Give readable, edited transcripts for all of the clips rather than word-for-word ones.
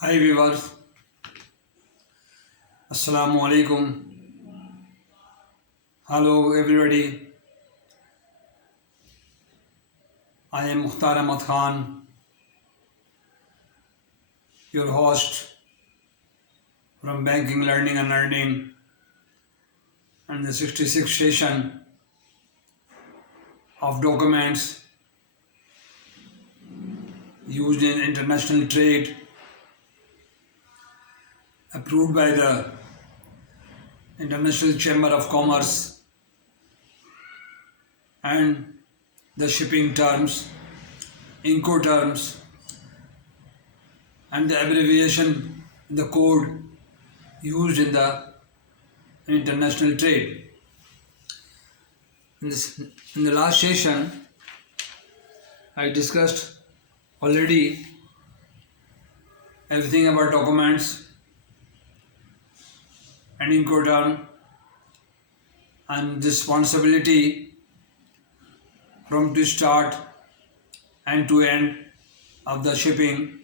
Hi viewers, Assalamu Alaikum. Hello everybody. I am Mukhtar Ahmed Khan, your host from Banking, Learning and Earning, and the 66th session of documents used in international trade approved by the International Chamber of Commerce and the shipping terms, INCOTERMS, and the abbreviation in the code used in the international trade. In the last session, I discussed already everything about documents and INCOTERM and responsibility from to start and to end of the shipping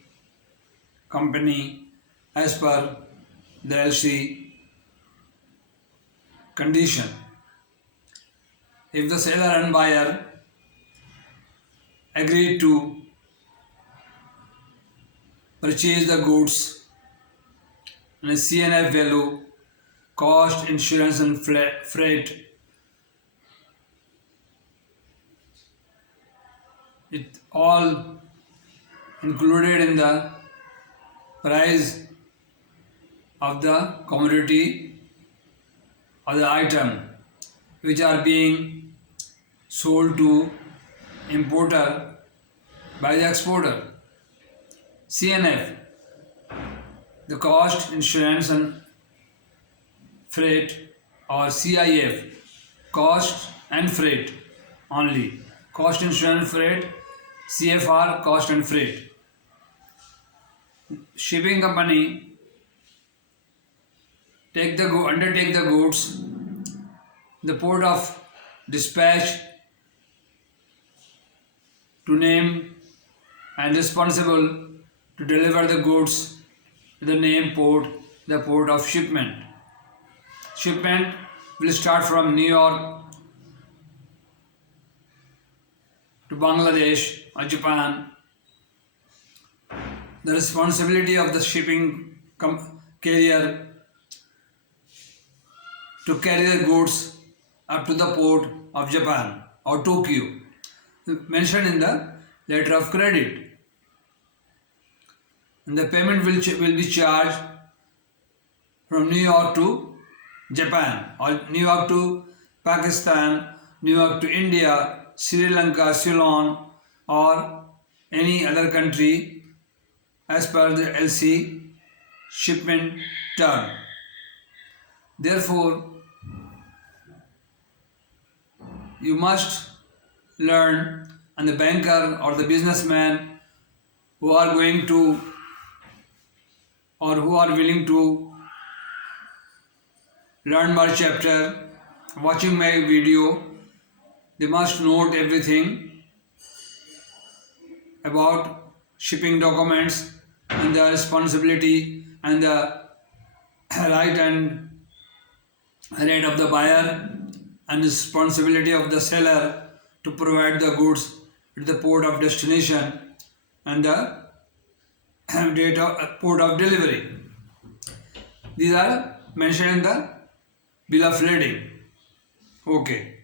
company as per the LC condition. If the seller and buyer agreed to purchase the goods and a CNF value, cost, insurance and freight, it all included in the price of the commodity or the item which are being sold to importer by the exporter. CNF, the cost, insurance and freight, or CIF, cost and freight only. Cost, insurance, freight, CFR, cost and freight. Shipping company undertake the goods, the port of dispatch to name and responsible to deliver the goods to the named port, the port of shipment. Shipment will start from New York to Bangladesh or Japan. The responsibility of the shipping carrier to carry the goods up to the port of Japan or Tokyo, mentioned in the letter of credit. And the payment will be charged from New York to Japan or New York to Pakistan, New York to India, Sri Lanka, Ceylon or any other country as per the LC shipment term. Therefore, you must learn, and the banker or the businessman who are going to or who are willing to learn more chapter, watching my video, they must note everything about shipping documents and the responsibility and the right of the buyer and responsibility of the seller to provide the goods at the port of destination and the date of port of delivery. These are mentioned in the bill of lading. Okay.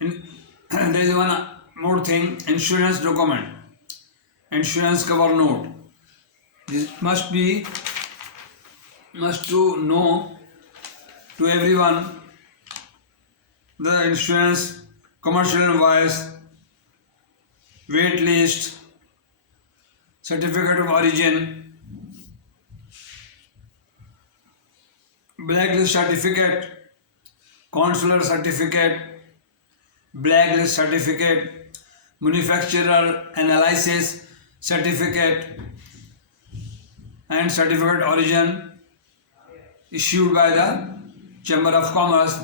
There is one more thing, insurance document, insurance cover note. This must to know to everyone the insurance, commercial invoice, wait list, certificate of origin, blacklist certificate, consular certificate, blacklist certificate, manufacturer analysis certificate, and certificate origin issued by the Chamber of Commerce,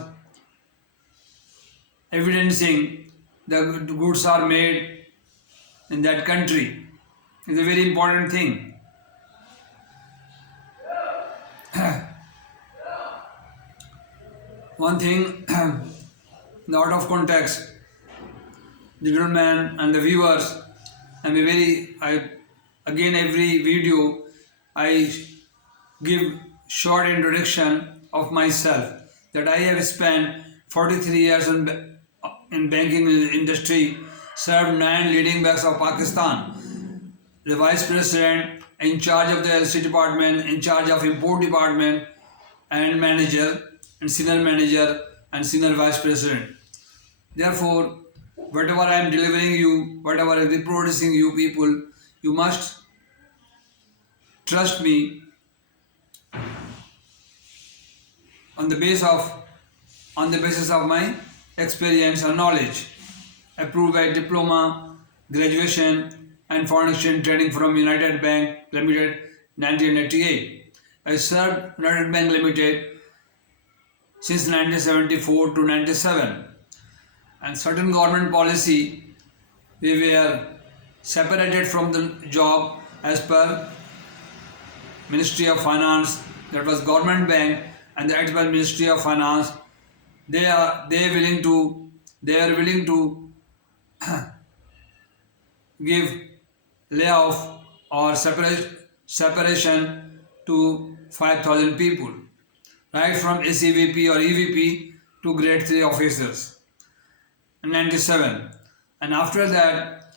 evidencing the goods are made in that country. is a very important thing. One thing, out of context, the gentleman and the viewers, again every video I give short introduction of myself, that I have spent 43 years in banking industry, served 9 leading banks of Pakistan, the vice president in charge of the LC department, in charge of import department, and manager and senior manager and senior vice president. Therefore, whatever I am delivering you, whatever I am reproducing you people, you must trust me on the basis of my experience and knowledge, approved by diploma, graduation and foreign exchange trading from United Bank Limited 1988. I served United Bank Limited since 1974 to 97, and certain government policy we were separated from the job as per Ministry of Finance, that was government bank, and the actual Ministry of Finance, they are willing to give layoff or separation to 5,000 people, right from SEVP or EVP to grade 3 officers in 97. And after that,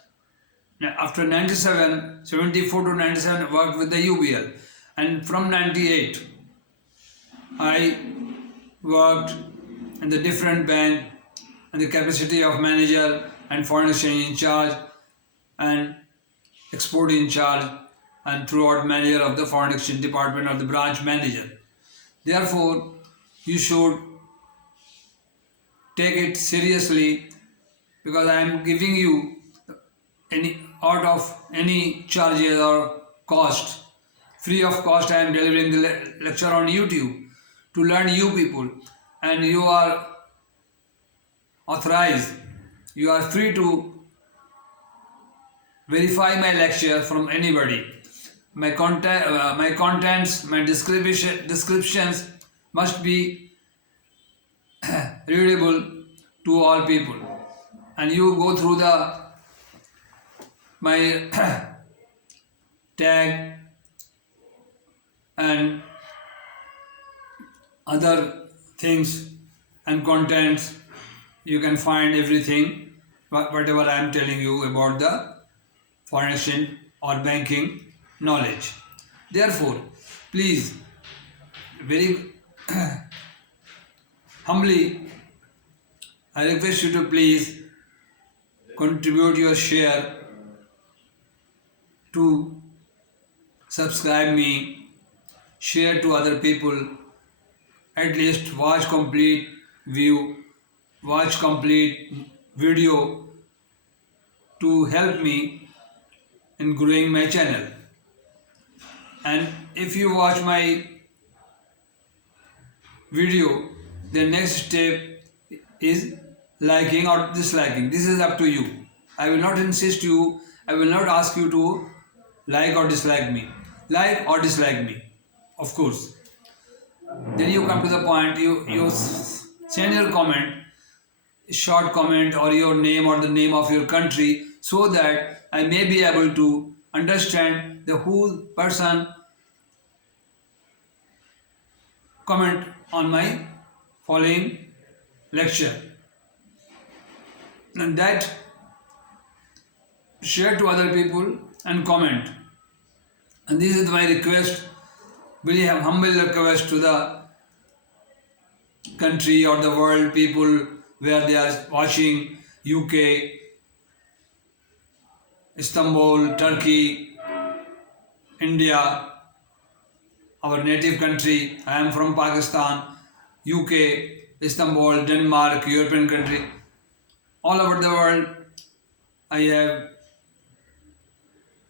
after 97, 74 to 97, I worked with the UBL, and from 98 I worked in the different bank in the capacity of manager and foreign exchange in charge and export in charge, and throughout manager of the foreign exchange department or the branch manager. Therefore, you should take it seriously, because I am giving you out of any charges or cost, free of cost. I am delivering the lecture on YouTube to learn you people, and you are authorized, you are free to verify my lecture from anybody. My contents, my descriptions must be readable to all people, and you go through my tag and other things and contents, you can find everything, whatever I am telling you about the foreign exchange or banking knowledge. Therefore, please, very humbly, I request you to please contribute your share to subscribe me, share to other people, at least watch complete video to help me in growing my channel. And if you watch my video, the next step is liking or disliking. This is up to you. I will not insist you, I will not ask you to like or dislike me. Like or dislike me, of course. Then you come to the point, you send your comment, short comment, or your name or the name of your country, so that I may be able to understand the whole person comment on my following lecture. And that share to other people and comment. And this is my request, very humble request to the country or the world people where they are watching, UK, Istanbul, Turkey, India, our native country. I am from Pakistan, UK, Istanbul, Denmark, European country. All over the world, I have